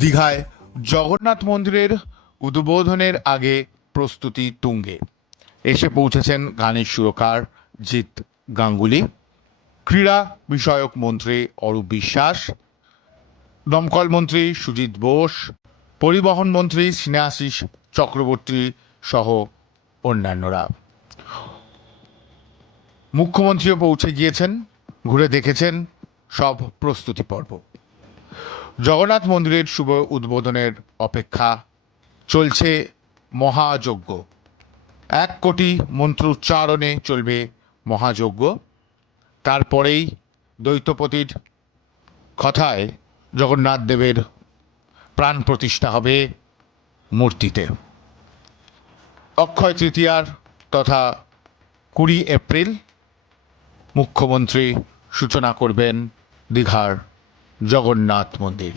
দীঘায় জগন্নাথ মন্দিরের উদ্বোধনের আগে প্রস্তুতি তুঙ্গে। এসে পৌঁছেছেন গানের সুরকার জিৎ গাঙ্গুলি, ক্রীড়া বিষয়ক মন্ত্রী অরূপ বিশ্বাস, দমকল মন্ত্রী সুজিত বোস, পরিবহন মন্ত্রী স্নেহাশিস চক্রবর্তী সহ অন্যান্যরা। মুখ্যমন্ত্রীও পৌঁছে গিয়েছেন, ঘুরে দেখেছেন সব প্রস্তুতি পর্ব। জগন্নাথ মন্দিরের শুভ উদ্বোধনের অপেক্ষা, চলছে মহাযজ্ঞ। 1 কোটি মন্ত্রোচ্চারণে চলবে মহাযজ্ঞ। তারপরেই দ্বৈতপতির কথায় জগন্নাথ দেবের প্রাণ প্রতিষ্ঠা হবে মূর্তিতে। অক্ষয় তৃতীয়ার তথা 20 এপ্রিল মুখ্যমন্ত্রী সূচনা করবেন দীঘার জগন্নাথ মন্দির।